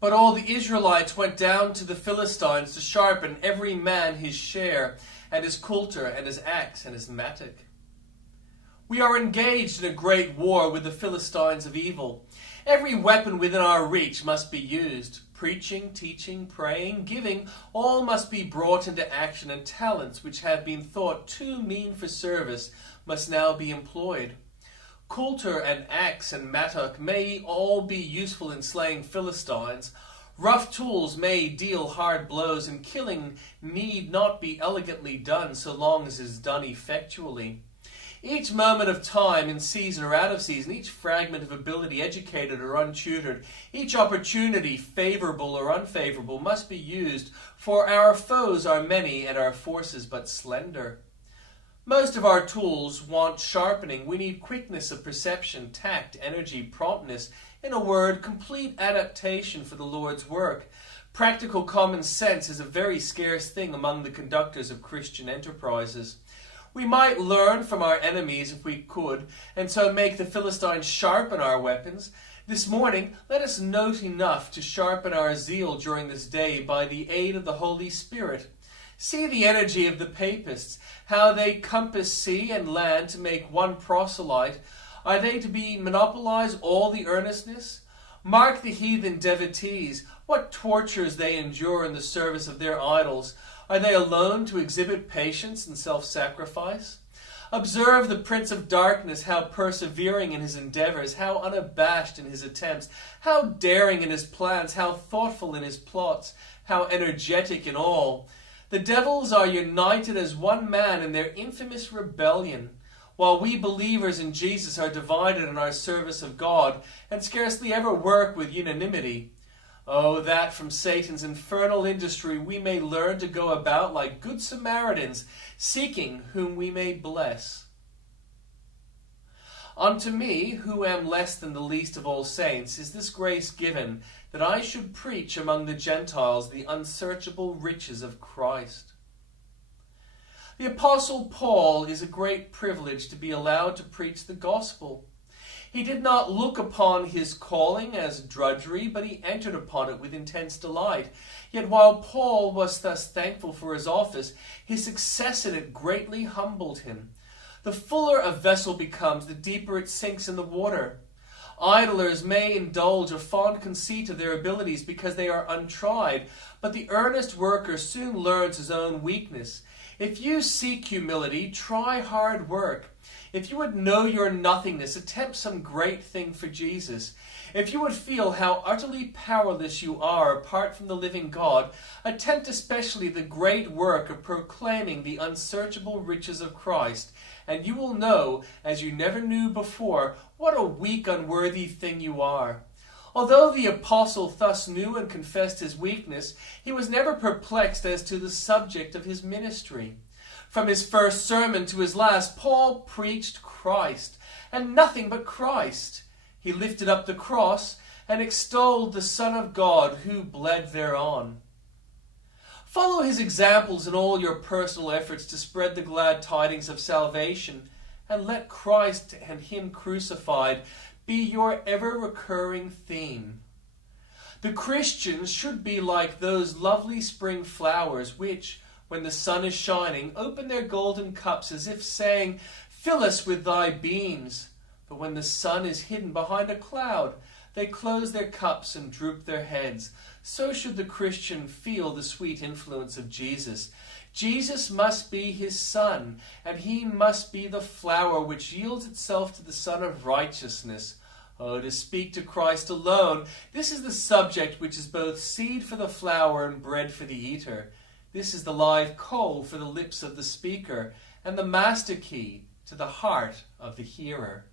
But all the Israelites went down to the Philistines to sharpen every man his share, and his coulter, and his axe, and his mattock. We are engaged in a great war with the Philistines of evil. Every weapon within our reach must be used. Preaching, teaching, praying, giving, all must be brought into action, and talents which have been thought too mean for service must now be employed. Coulter and axe and mattock may all be useful in slaying Philistines. Rough tools may deal hard blows, and killing need not be elegantly done so long as it is done effectually. Each moment of time, in season or out of season, each fragment of ability, educated or untutored, each opportunity, favorable or unfavorable, must be used, for our foes are many and our forces but slender. Most of our tools want sharpening. We need quickness of perception, tact, energy, promptness, in a word, complete adaptation for the Lord's work. Practical common sense is a very scarce thing among the conductors of Christian enterprises. We might learn from our enemies if we could, and so make the Philistines sharpen our weapons. This morning, let us note enough to sharpen our zeal during this day by the aid of the Holy Spirit. See the energy of the papists, how they compass sea and land to make one proselyte. Are they to be monopolize all the earnestness? Mark the heathen devotees, what tortures they endure in the service of their idols. Are they alone to exhibit patience and self-sacrifice? Observe the Prince of Darkness, how persevering in his endeavors, how unabashed in his attempts, how daring in his plans, how thoughtful in his plots, how energetic in all. The devils are united as one man in their infamous rebellion, while we believers in Jesus are divided in our service of God and scarcely ever work with unanimity. Oh, that from Satan's infernal industry we may learn to go about like good Samaritans, seeking whom we may bless. Unto me, who am less than the least of all saints, is this grace given, that I should preach among the Gentiles the unsearchable riches of Christ. The Apostle Paul is a great privilege to be allowed to preach the gospel. He did not look upon his calling as drudgery, but he entered upon it with intense delight. Yet while Paul was thus thankful for his office, his success in it greatly humbled him. The fuller a vessel becomes, the deeper it sinks in the water. Idlers may indulge a fond conceit of their abilities because they are untried, but the earnest worker soon learns his own weakness. If you seek humility, try hard work. If you would know your nothingness, attempt some great thing for Jesus. If you would feel how utterly powerless you are apart from the living God, attempt especially the great work of proclaiming the unsearchable riches of Christ, and you will know, as you never knew before, what a weak, unworthy thing you are. Although the apostle thus knew and confessed his weakness, he was never perplexed as to the subject of his ministry. From his first sermon to his last, Paul preached Christ, and nothing but Christ. He lifted up the cross and extolled the Son of God who bled thereon. Follow his examples in all your personal efforts to spread the glad tidings of salvation, and let Christ and him crucified be your ever-recurring theme. The Christians should be like those lovely spring flowers which, when the sun is shining, open their golden cups as if saying, "Fill us with thy beams." But when the sun is hidden behind a cloud, they close their cups and droop their heads. So should the Christian feel the sweet influence of Jesus. Jesus must be his Son, and he must be the flower which yields itself to the Son of Righteousness. Oh, to speak to Christ alone, this is the subject which is both seed for the flower and bread for the eater. This is the live coal for the lips of the speaker, and the master key to the heart of the hearer.